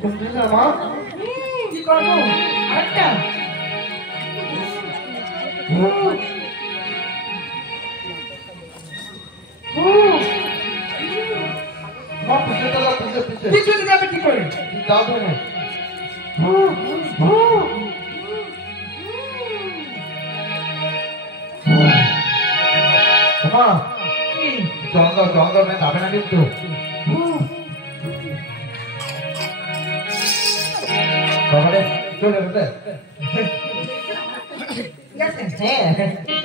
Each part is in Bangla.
ঘুমছে না মা? কি করবো আরেকটা মা পিছে তো পিছে পিছে পিছনে যাবে কি করে? যাও তো না মা জল না যাবে না কিন্তু বাবারে চলে গেছে হ্যাঁ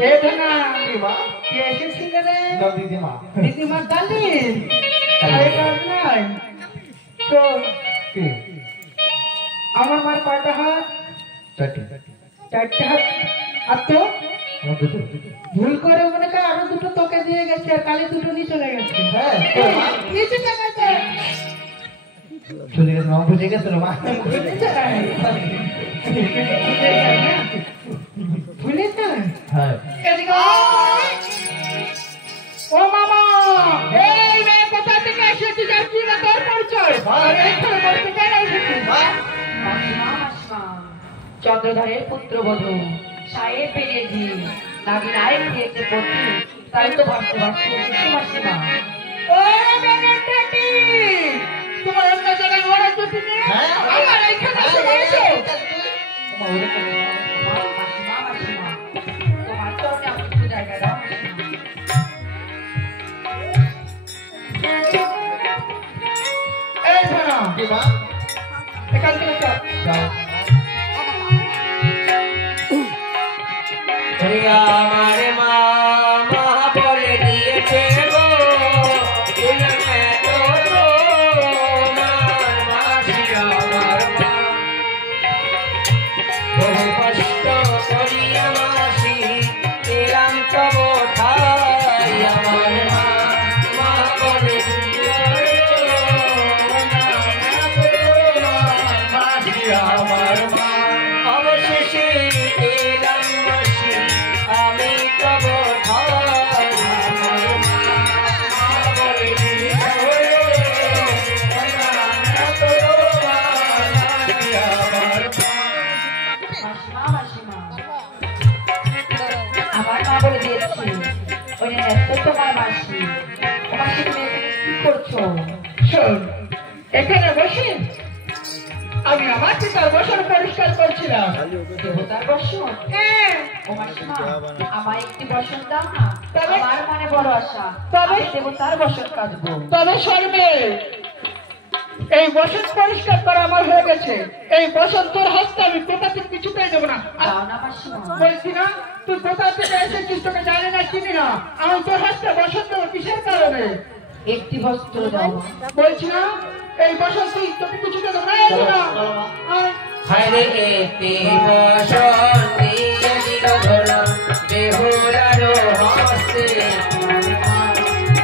এ ধনা কি মা কে এসেছিল রে? দিদিমা দিদিমা ডালিম আরে কারণ তো কি আমার মার কয়টা হাত? চারটি চারটে হাত আর তো আমার দুটো ভুল করে মনে কর আরো দুটো তোকে দিয়ে গেছে আর কালি দুটো নিয়ে চলে গেছে হ্যাঁ নিচে চলে গেছে চলে গেছে মা বুঝে গেছিল মা ভুলে যায় ভুলে যায় হ্যাঁ এদিকে ও মামা এই মেয়ে কোথা থেকে এসেছি যাচ্ছি না তোর পরিচয় আর এখানে বলতে কেন এসেছিস মাসিমা চন্দ্রধরের পুত্রবধূ সাহেব পেরিয়েছি নাকি নায়ক খেয়েছে পত্নী তাই তো ভাবতে ভাবছি এসেছি মাসিমা। ও বেনেটাটি তোমার অন্য জায়গায় ওরা দুটি নিয়ে আমার এখানে এসে বসো মাসিমা তোমার চরণে আমি একটু জায়গা দাও মাসিমা। এই ধরা কি মা এখান থেকে চল যাও আমার মা মা বলে দিয়েছে গো মাসি আমার মা বহু কষ্ট করিয়া মাসি এলাম তব ঠাই আমার মা মা বলে মাসি আমার মা অবশেষে এলাম মাসি আমি তব ঠাই আমার মা বলে মাসিমা আমার মা বলে দিয়েছি ওই এত তোমার মাসি ও মাসি তুমি এখানে কি করছো? শোন এখানে বসে আমি আমার পিতার বসন পরিষ্কার করছিলাম দেবতার বসন? হ্যাঁ ও মাসিমা আমায় একটি বসন দাও না তবে? আমার মনে বড় আশা তবে? আমি দেবতার বসন কাঁদবো। তবে শোনবে এই বসন পরিষ্কার করা আমার হয়ে গেছে এই বসন তোর হস্তে আমি কোথা থেকে কিছুতেই দেবো না দাও না মাসিমা। বলছি না তুই কোথা থেকে এসেছিস তোকে জানি না চিনি না আমি তোর হস্তে বসন দেবো কিসের কারণে একটি বস্ত্র দাও। বলছি না এই বসন তুই তোকে কিছুতে দেবো না এই না হরে এতে বসন দিয়ে দিল ধরা বেহুলারো হস্তে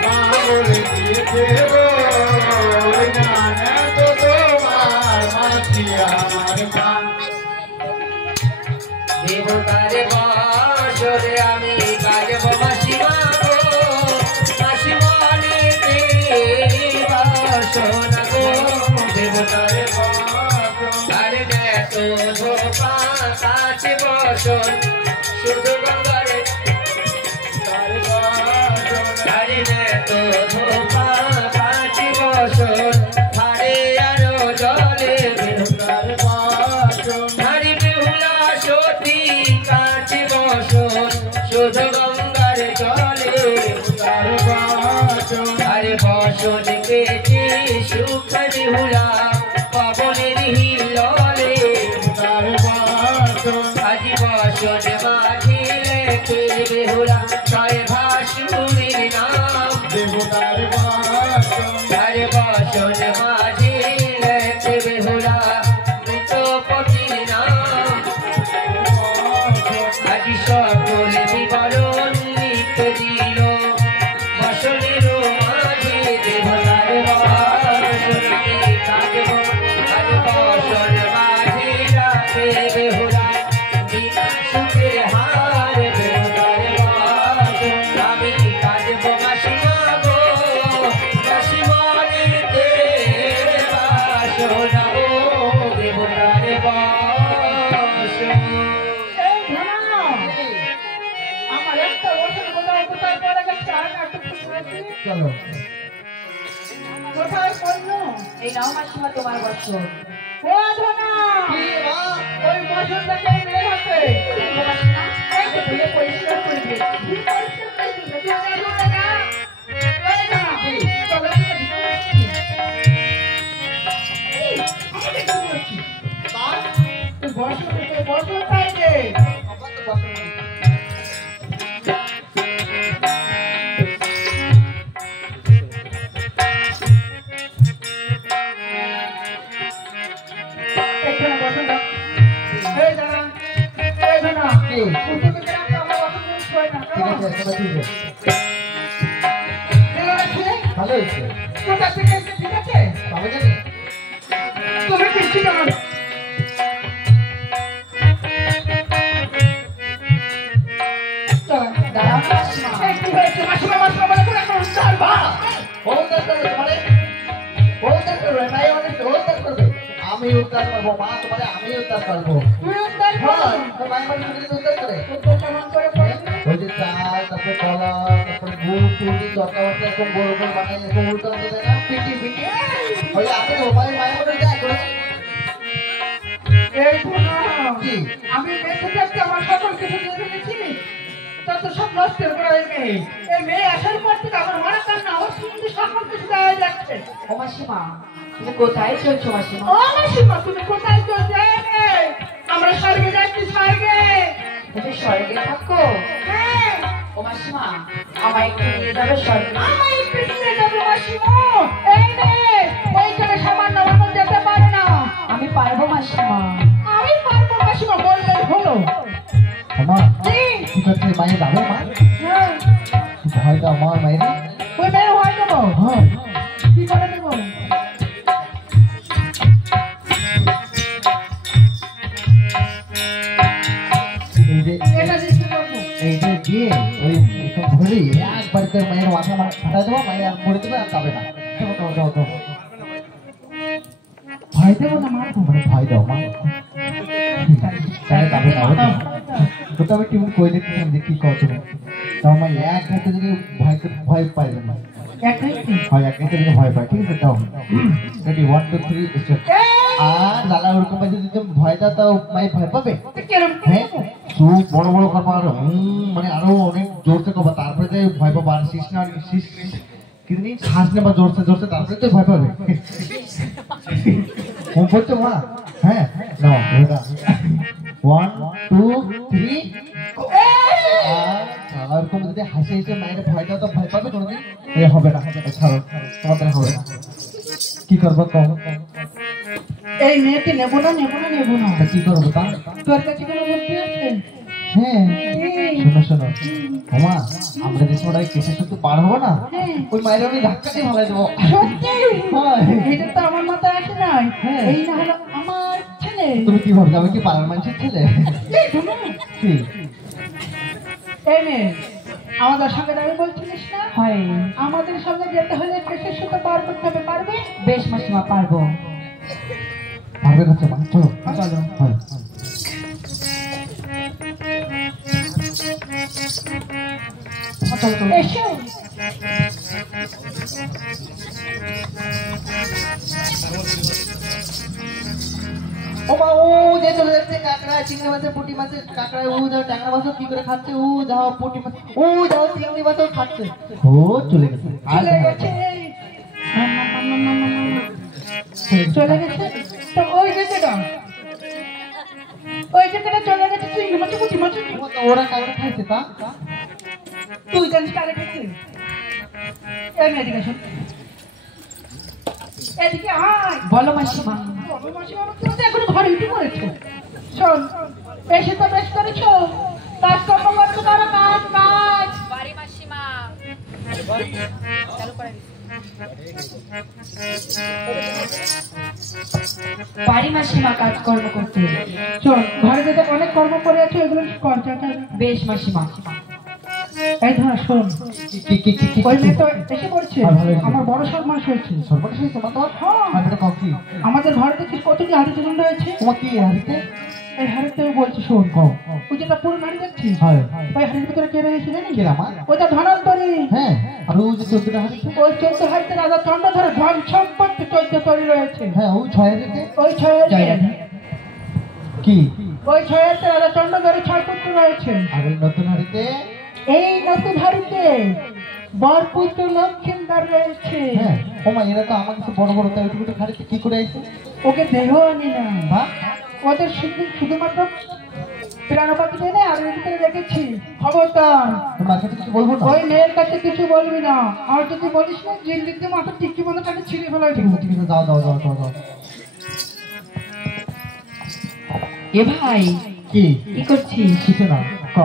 মা বলে দিয়েছে গো জানা তো তোমার মাসি আমার মা দেবতারে বসরে আমি কাজব মাসিমা গো মাসিমানে বসন গো দেবতারে আরে তো ধোপা কাছে বসন শুধু গঙ্গারে আরে তো ধোপা কাছে বসন আরে আরো জলে আরে বেহুলা সতী কাছে বসন শুধু গঙ্গার জলে আরে বসন কেটে সুখ বেহুলা পবনের হিললে আজি বসন মাঝিলে কে বেহুলা ছয় ভাসুরের নাম আরে বসন মাঝিলে কে বেহুলা মৃতপতির নাম আজি সকল বিবরণ লিখে দিল বসনের মাঝে দেবতার বসনে কাঁদব এই নাও মাসিমা তোমার বছর। ও ধনা ওই বসনটাকে নিয়ে হাতে মাসিমা এই তো ধুয়ে পরিষ্কার করে দিয়েছি পরিষ্কার করে দিয়েছি তুই এই ধনা না এই ধনা চলো বসন তাই রে এখানে বসন না এই ধনা এই ধনা কি? তুমি কি আমার বসন ছয় না ঠিক আছে সবাই ঠিক আছে ঠিক আছে ভালো হয়েছে কোথা থেকে এসেছে, ঠিক আছে তবে জানি তুমি কিছু জানো না। চলো, দাঁড়াও মাসিমা। এই কি হয়েছে? মাসিমা, মাসিমা বলে করে এখন উদ্ধার বা। উদ্ধার করবে তোমারে উদ্ধার করবে ভাই অনেক উদ্ধার করবে আমি উদ্ধার করবো মা তোমারে আমি উদ্ধার করবো তুই উদ্ধার হ্যাঁ কর। তো মায়ের মানুষ উদ্ধার করে উদ্ধার কেমন করে করবি? ওই যে চাল তারপরে কলা তারপরে গুড় টুড়ি চটা মটা এরকম গোল গোল বানাই এরকম উল্টো দেয় না পিটি পিটি ওই আমি তো মায়ের মধ্যে যাই করে এই ধনা, কি? আমি বেঁচে থাকতে আমার সকল কিছু দিয়ে ফেলেছি তত সব নষ্ট করে এই মেয়ে। এই মেয়ে আসার পর থেকে আমার মনে কান্না ওর সঙ্গে সকল কিছু দেওয়া যাচ্ছে। ও মাসিমা তুমি কোথায় চলছো মাসিমা? ও মাসিমা, তুমি কোথায় চলছে? আমরা স্বর্গে যাচ্ছি, স্বর্গে। তুমি স্বর্গে থাকো? হ্যাঁ, ও মাসিমা আমায় একটু নিয়ে যাবে স্বর্গে? আমার একটু নিয়ে যাবো মাসিমা। এই মেয়ে ওইখানে সামান্য মানুষ যেতে পারে না। আমি পারবো মাসিমা। আমি পারবো মাসিমা, বললেই হলো। আমার কি? ঠিক আছে মায়ের যাবে মা হ্যাঁ, ভয়টা আমার মায়ের ওই মেয়ে হয় দেবো। হ্যাঁ কি করে দেবো? এই যে এটা দিয়ে কি করবো? এই যে দিয়ে ওই এরকম ধরে একবার করে মায়ের মাথা ফাটা দেবো মায়ের আর পড়ে দেবে আর যাবে না যাও যাও যাও যাও ভয় দেবো না মারবো মানে ভয় দাও মা তাহলে যাবে না ওটা আমি কেমন কই দেখছিলাম যে কি করছো তাও আমার এক হাতে যদি ভয় পাইবে না একটাই কি? হয় এক হাতে যদি ভয় পায় ঠিক আছে দাও রেডি 1 2 3 স্টার্ট আর দাদা ওরকম যদি তুমি ভয় দাও তাও মায়ের ভয় পাবে কিরম হ্যাঁ চোখ বড় বড় করবো আর মানে আরো অনেক জোরসে করবো তারপরে যে ভয় পাবো আর শীষ না শীষ কিন্তু শ্বাস নেবা জোরসে জোরসে তারপরে তো ভয় পাবে কম করছো মা হ্যাঁ নাও ওটা 1 2 3 আর ওরকম যদি হাসি হেসে মায়ের ভয় দাও তো ভয় পাবে কোনোদিন এ হবে না ছাড়ো তোমাদের হবে না কি করবো কম এই মেয়েকে নেবো না নেবো না নেবো না। কি করবো তা তোর কাছে কোনো বুদ্ধি আছে? হ্যাঁ শোনো শোনো ওমা আমরা যে সময় কেসে শুধু পার হবো না ওই মায়ের আমি ধাক্কা দিয়ে ভালাই দেবো সত্যি? হ্যাঁ। এটা তো আমার মাথায় আসে নাই। হ্যাঁ। এই না হলো আমার ছেলে। তুমি কি ভাবছো আমি কি পাড়ার মানুষের ছেলে এই শোনো, কি এই মেয়ে আমাদের সঙ্গে যাবে বলছিলিস না? হয় আমাদের সঙ্গে যেতে হলে কেসের সাথে পার করতে হবে, পারবে? বেশ মাসিমা পারবো। পারবে না মা চলো চলো। হ্যাঁ এসো। ওমা ও যে চলে যাচ্ছে কাঁকড়া চিংড়ি মাছের পুঁটি মাছের কাঁকড়া ও যাও ট্যাংরা মাছও কি করে খাচ্ছে ও যাও পুঁটি মাছ ও যাও চিংড়ি মাছও খাচ্ছে ও চলে গেছে আর চলে দেখা গেছে। যাচ্ছে না। চলে গেছে তো ওই যেটা চলে গেছে চিংড়ি মাছ পুঁটি মাছ। ওরা কাঁকড়া খাইছে তা তুই জানিস কারে খাইছে? এই মেয়ে এদিকে শোন, এদিকে আয়। বলো মাসিমা। বাবা মাসিমা, তুমি তো এখনো ঘরে উঠে পড়েছো। শোন, এসে তো বেশ করেছো, কাজকর্ম করতে পারো, কাজ কাজ। বাড়ি মাসিমা চালু করে বাড়ি মাসিমা কাজকর্ম করতে। শোন, ঘরে যেতে অনেক কর্ম করে আছো, এগুলো কর চাটা। বেশ মাসিমা। এই ধর শোন, কি ওই মেয়ে তো এসে পড়ছে, ভালো হয়েছে। আমার বড় সন্মান হয়েছে। সর্বনাশ হয়েছে মা তোমার হ্যাঁ। আর এটা কফি আমাদের ঘরে দেখিস কত কি হাতে চুন রয়েছে। তোমার কি হারিতে এই হাড়িতে বলছি শোন, কও ওই যেটা পুরো নাড়ি দেখছি হয় ওই হাড়ির ভিতরে কে রয়েছে জানি কে রামা? ওইটা ধনন্তরী। হ্যাঁ, আর ওই যে 14টা হাড়ি? ওই 14 হাড়িতে রাজা চন্দ্রধর ধন সম্পত্তি 14 তরি রয়েছে। হ্যাঁ, ওই 6 রেতে ওই 6 কি? ওই 6 রাজা চন্দ্রধরের 6 পুত্র রয়েছে। আর ওই নতুন হাড়িতে? এই নতুন হাড়িতে বরপুত্র লক্ষ্মীন্দর রয়েছে। হ্যাঁ, ও মা, এরা তো আমার কাছে বড় বড়, তাই ওইটুকু হাড়িতে কি করে আইছে? ওকে দেহ আনি না, বাহ, ওদের শুধুমাত্র প্রাণপাতি দেয় না, আর এর ভিতরে রেখেছি। খবরদার তোমার কাছে কিছু বলবো না? ওই মেয়ের কাছে কিছু বলবি না, আর যদি বলিস না জিল্লিতে মাথা টিকি বন্ধ তাকে ছিঁড়ে ফেলা ঠিক আছে, ঠিক আছে, যাও যাও যাও যাও যাও। এ ভাই কি কি করছিস? কিছু না, ক।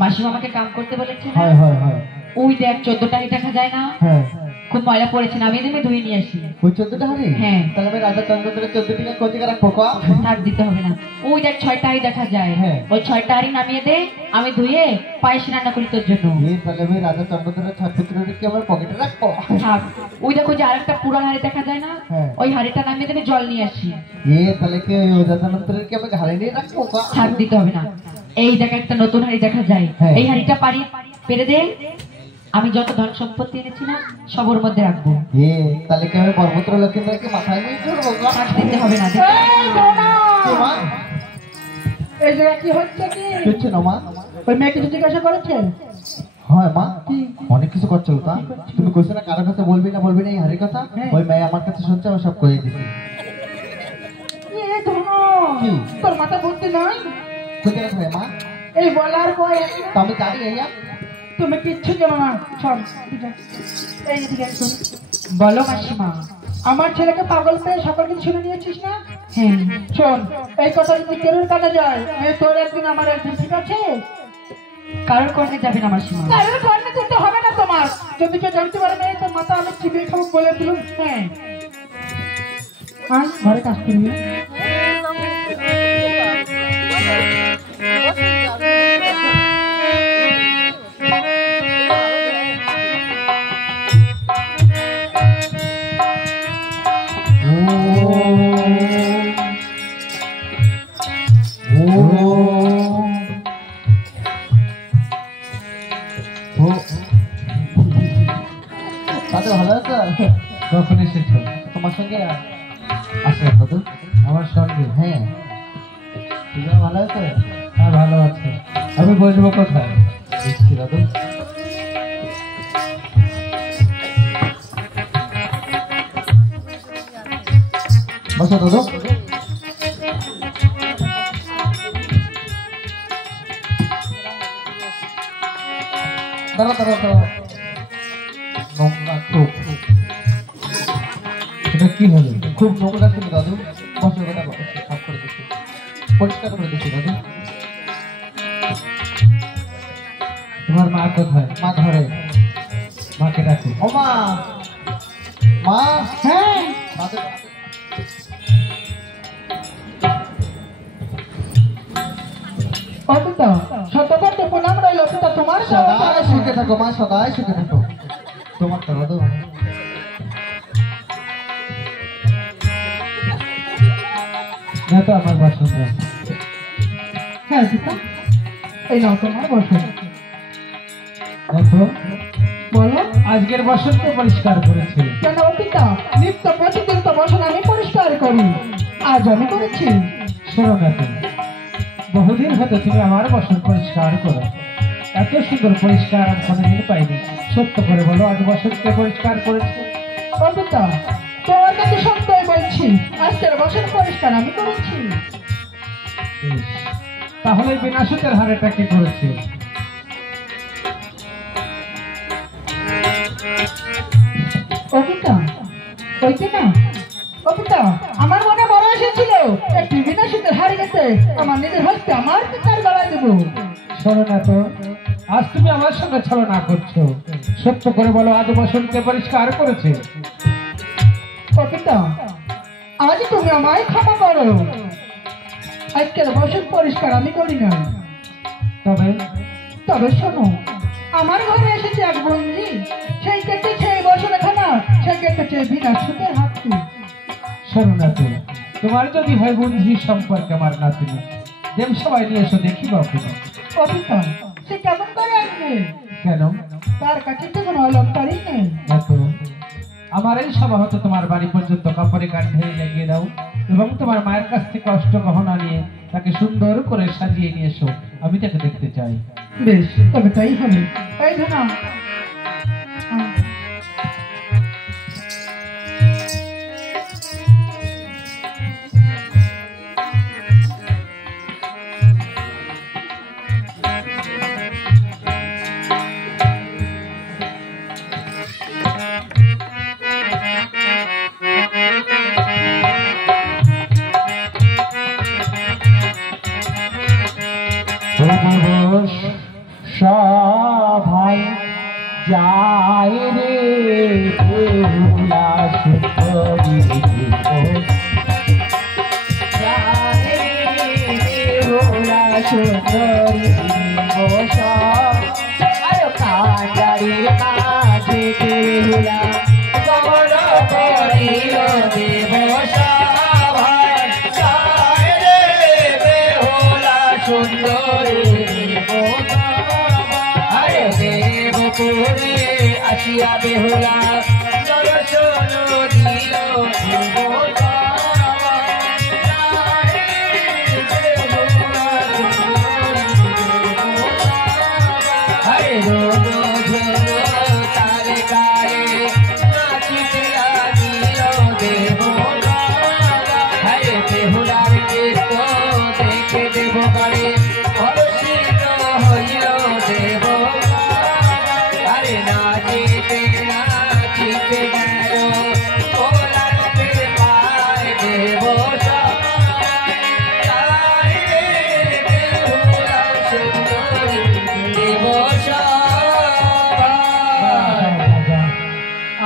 মাসিমা আমাকে কাম করতে বলেছে না? হয় হয় হয়। ওই দেখ 14টাই দেখা যায় না, হ্যাঁ, খুব ময়লা পড়েছে, নামিয়ে দেবে, ধুয়ে নিয়ে আসি। ওই 14টা হাড়ি? হ্যাঁ। তাহলে আমি রাজা চন্দ্রধরের 14টিকে কোন জায়গায় রাখবো, ক? ছাড় দিতে হবে না, ওই দেখ 6টাই দেখা যায়। হ্যাঁ। ওই 6টাই নামিয়ে দে, আমি ধুয়ে পায়েস রান্না করি তোর জন্য। তাহলে আমি রাজা চন্দ্রধরের 6 পুত্রকে আমার পকেটে রাখবো? থাক। ওই দেখো যে আরেকটা পুরান হাড়ি দেখা যায় না, হ্যাঁ। ওই হাড়িটা নামিয়ে দেবে, জল নিয়ে আসি। তাহলে কি ওই রাজানন্তরেরকে আমি ঘাড়ে নিয়ে রাখবো, ক? ছাড় দিতে হবে না। এই দেখ একটা নতুন হাড়ি দেখা যায়, হ্যাঁ। এই হাড়িটা পেরে দে, আমি যত ধন সম্পত্তি এনেছি না সব ওর মধ্যে রাখবো। তাহলে কি আমি বরপুত্র লক্ষ্মীন্দরকে মাথায় নিয়ে চলবো, ক? ছাড় দিতে হবে না। এই বোনা! কি মা? এই জায়গা কি হচ্ছে কি? কিচ্ছু না মা। ওই মেয়ে কিছু জিজ্ঞাসা করেছে? হয় মা, অনেক কিছু করছো তা। তুমি কইছো না কারোর কাছে বলবি না এই হাড়ির কথা? হ্যাঁ। ওই মেয়ে আমার কাছে শুনছে, আমি সব কয়ে দিছি। এ ধনো, কি? তোর মাথা বুদ্ধি নয়? কোথায় রাখবে মা? এই বলার পর তো আমি জানি এইয়া। তুমি কিচ্ছু জানো না। চল এই দিকে শোন। বলো মাসিমা। আমার ছেলেকে পাগল পেয়ে সকল কিছু শুনে নিয়েছিস না? হ্যাঁ। শোন, এই কথা যদি কেরুর কাছে যায়, তোর একদিন আমার একদিন, ঠিক আছে? কারোর কর্ণে যাবে না মাসিমা। কারোর কর্ণে যেতে হবে না তোমার। যদি কেউ জানতে পারবে তোর মাথা আমি চিবিয়ে খাবো বলে দিলুম। হ্যাঁ, ঘরে কাজ করবি। দাদু ভালো আছো? কখন এসেছো? তোমার সঙ্গে আসলাম দাদু। আমার সঙ্গে? হ্যাঁ, তুমি ভালো আছো? হ্যাঁ, ভালো আছে। আমি বসবো কোথায়? বুঝছি দাদু। বসো দাদু। দাঁড়া দাঁড়া দাঁড়া। নোংরা খুব, এটা কি হলো? খুব নোংরা ছিল দাদু। বসো কথা বসো, সাফ করে দিচ্ছি, পরিষ্কার করে দিচ্ছি দাদু। তোমার মা কোথায়? মা ঘরে। মাকে ডাকো। ও মা, মা। হ্যাঁ, দাদু। অপিতা সততার তো প্রণাম রইল। অপিতা তোমার সদাই সুখে থাকো মা, সদাই সুখে থাকো। তোমার তো দাদু। দেখো আমার বাসন। হ্যাঁ পিতা, এই নাও তোমার বসন। দেখো, বলো। আজকের বাসনকে পরিষ্কার করেছিল। কেন পিতা, নিত্য প্রতিদিন তো বসন আমি পরিষ্কার করি, আজ আমি করেছি। শোনো না তুমি, বহুদিন হতে তুমি আমার বাসন পরিষ্কার করো। এত সুন্দর পরিষ্কার আমি কোনোদিন পাইনি। সত্য করে বলো, আজ বাসনকে পরিষ্কার করেছে? অপিতা, তোমার কাছে সত্যই বলছি, আজকের বসন পরিষ্কার আমি করেছি। বেশ, তাহলে বিনা সুতের হাড়িটা কে করেছে? অপিতা, ওইতে না। অপিতা, আমার মনে বড় এসেছিল একটি বিনা শীতের হাড়ি গেছে, আমার নিজের হস্তে আমার পিতার গলায় দেবো। শোনো না তো, আজ তুমি আমার সঙ্গে ছলনা করছো। সত্য করে বলো, আজ বাসনকে পরিষ্কার করেছে? অপিতা, আজ তুমি আমায় ক্ষমা করো, আজকের বসন পরিষ্কার আমি করি না। তবে তবে শোনো, আমার ঘরে এসেছে এক বন্দি, সেই কেটেছে এই বসনে খানা, সেই কেটেছে বিনা সুতের হাতটি। শোনো না তো, তোমার যদি হয় বন্ধু সম্পর্কে আমার নাতনি, দেব সবাই নিয়ে এসো দেখি বাবু। কবিতা সে কেমন করে আসবে? কেন? তার কাছে তো কোনো অলঙ্কারই নেই। দেখো, আমার এই সভা হতে তোমার বাড়ি পর্যন্ত কাপড়ে কাঠে লাগিয়ে দাও এবং তোমার মায়ের কাছ থেকে অষ্টগহনা নিয়ে তাকে সুন্দর করে সাজিয়ে নিয়ে এসো, আমি তাকে দেখতে চাই। বেশ, তবে তাই হবে। এই ধনা সভাই যাই রে বেহুলা সুন্দরী বেহুলা সুন্দরী বসা আর কাঁটারি মাঝে বেহুলা কমল করিল দেবসা ভাই যাই রে বেহুলা সুন্দরী দেবপুরে আসিয়া বেহুলা দর্শন দিল হরে রোগ তারে গায়ে নাচিতে লাগিল দেবতা হরে বেহুলার গীত দেখে দেব গায়ে হর্ষিত হইল দেব নাচিতে নাচিতে গেল কোলার পায় দেব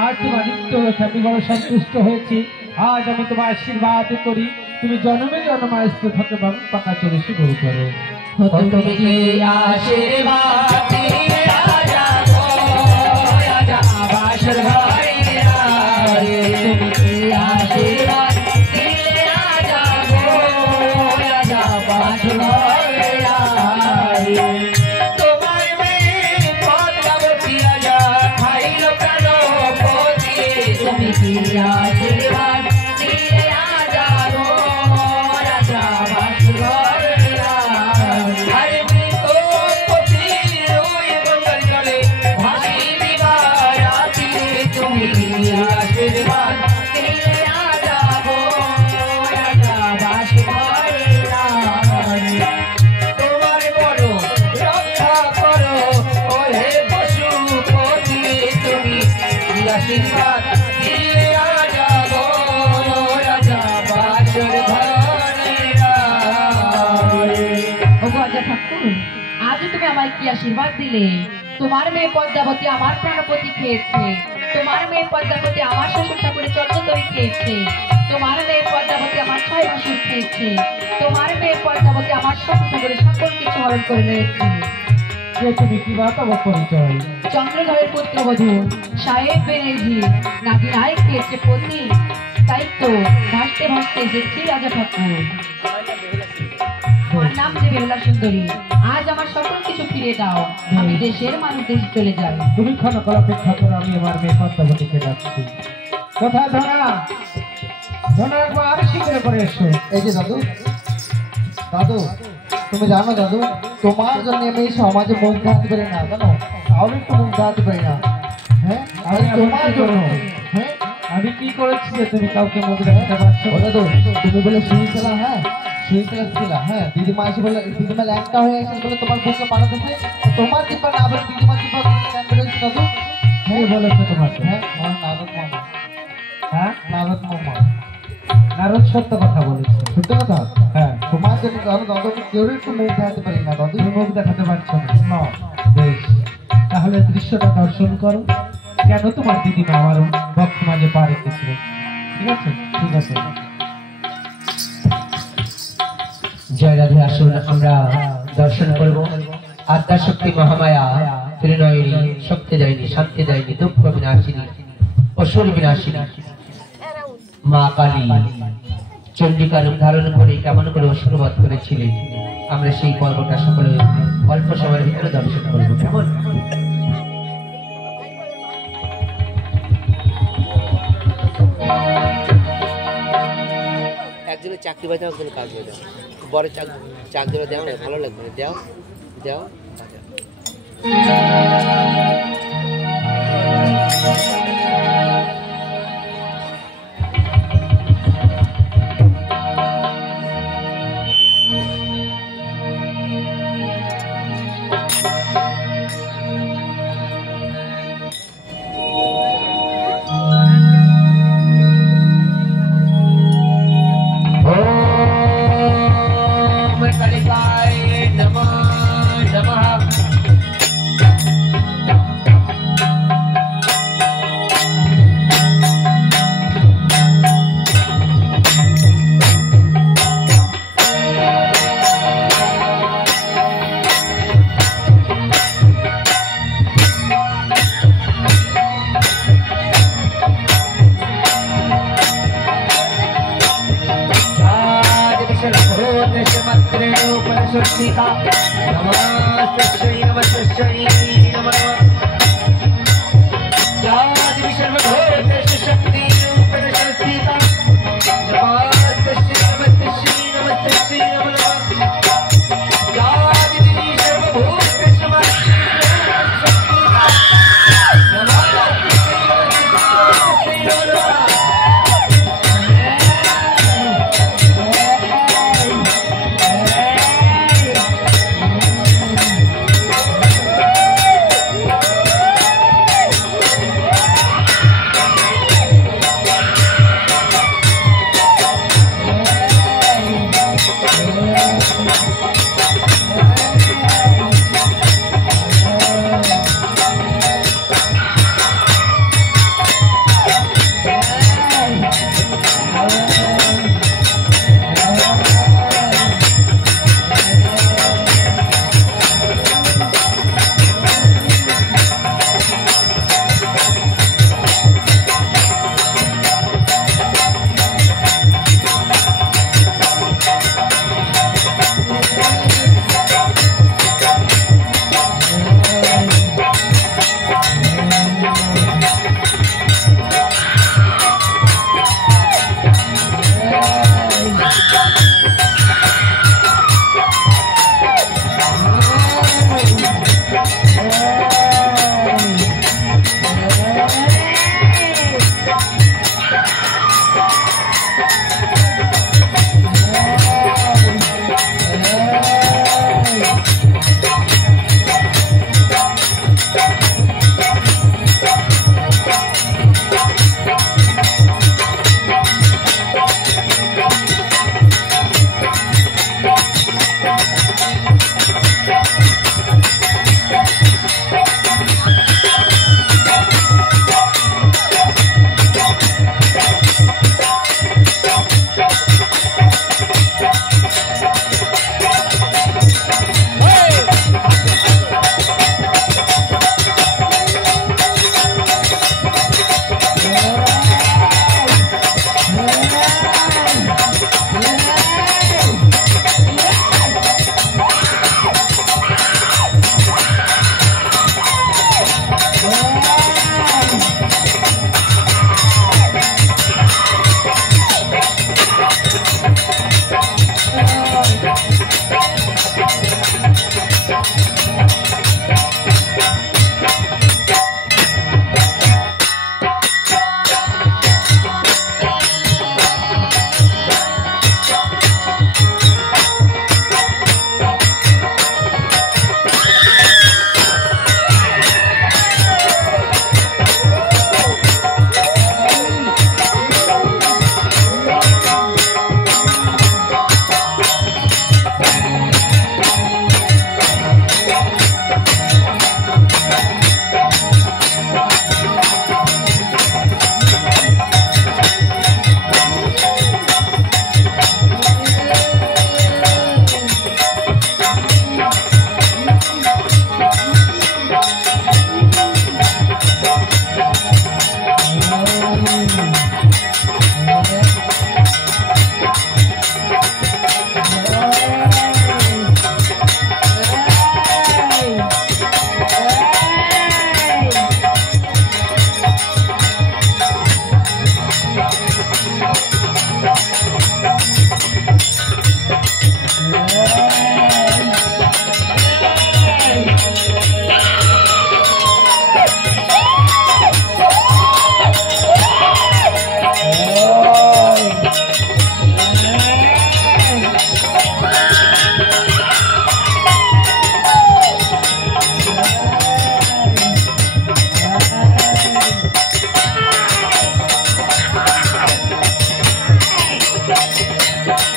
আজ তোমার নিত্য আমি বড় সন্তুষ্ট হয়েছি। আজ আমি তোমার আশীর্বাদ করি, তুমি জন্মে জন্মায়স্ত থাকে বাবু পাকা চলে শুরু করো। তুমি আশীর্বাদ আজ তুমি আমায় কি আশীর্বাদ দিলে? তোমার মেয়ে পদ্মাবতী আমার প্রাণপতি খেয়েছে, তোমার মেয়ে পদ্মাবতী আমার শ্বশুর ঠাকুরের চর্চতরি খেয়েছে, তোমার মেয়ে পদ্মাবতী আমার ছয় বাসুর খেয়েছে, তোমার মেয়ে পদ্মাবতী আমার শ্বশুর ঠাকুরের সকল কিছু হরণ করে নিয়েছে। তুমি কি বাতাব পরিচয়? চন্দ্রধরের পুত্রবধূ সাহেব বেনেজি নাকি নায়ক খেয়েছে পত্নী, তাই তো ভাসতে ভাসতে এসেছি রাজা ঠাকুর। আমার নাম যে বেহুলা সুন্দরী, আজ আমার সকল কিছু ফিরে দাও, আমি দেশের মানুষ দেশে চলে যাই। তুমি ক্ষণকাল অপেক্ষা করো, আমি আমার মেয়ে পদ্মাবতীকে ডাকছি। কোথায় ধনা? ধনা একবার শীঘ্র করে এসো। এই যে দাদু, দাদু তুমি জানো দাদু, তোমার জন্য আমি এই সমাজে মুখ দেখাতে পারি না, জানো, কাউকে একটু মুখ দেখাতে পারি না। হ্যাঁ, আমি তোমার জন্য। হ্যাঁ, আমি কি করেছি যে তুমি কাউকে মুখ দেখাতে পারছো? ও দাদু, তুমি বলে শুয়েছিলা, হ্যাঁ শুয়েছিলা ছিল, হ্যাঁ দিদিমা এসে বলে, দিদিমা ল্যাংটা হয়ে গেছে বলে তোমার বুকে পাঠাতেছে, তোমার দিব্যা না বলে দিদিমা দিব্যা ল্যাংটা হয়েছে দাদু। হ্যাঁ বলেছে তোমাকে? হ্যাঁ, আমার নারদ মামা। হ্যাঁ, নারদ মামা। নারদ সত্য কথা বলেছে। সত্য কথা? হ্যাঁ, তোমার জন্য দাদু, দাদু কেউ একটু মুখ দেখাতে পারি না দাদু। তুমি মুখ দেখাতে পারছো না? বেশ, তাহলে দৃশ্যটা দর্শন করো। কেন তোমার দিদিমা আমার বক্ষ মাঝে পা রেখেছিল? ঠিক আছে, ঠিক আছে। জয় রাধে, আসুন আমরা দর্শন করব। আত্মা শক্তি মহামায়া ত্রিনয়নী, শক্তি দেয়নি, শান্তি দেয়নি, দুঃখ বিনাশিনী, অসুর বিনাশিনী মা কালী চন্ডিকার রূপ ধারণ করে কেমন করে অসুরবধ করেছিলেন আমরা সেই পর্বটা সকলে অল্প সময়ের ভিতরে দর্শন করবো, কেমন? একজনের চাকরি বাজাও, একজনের কাজ বাজাও, বড় চাকরিটা দেওয়া না, ভালো লাগবে না, দেও দেও। Thank you.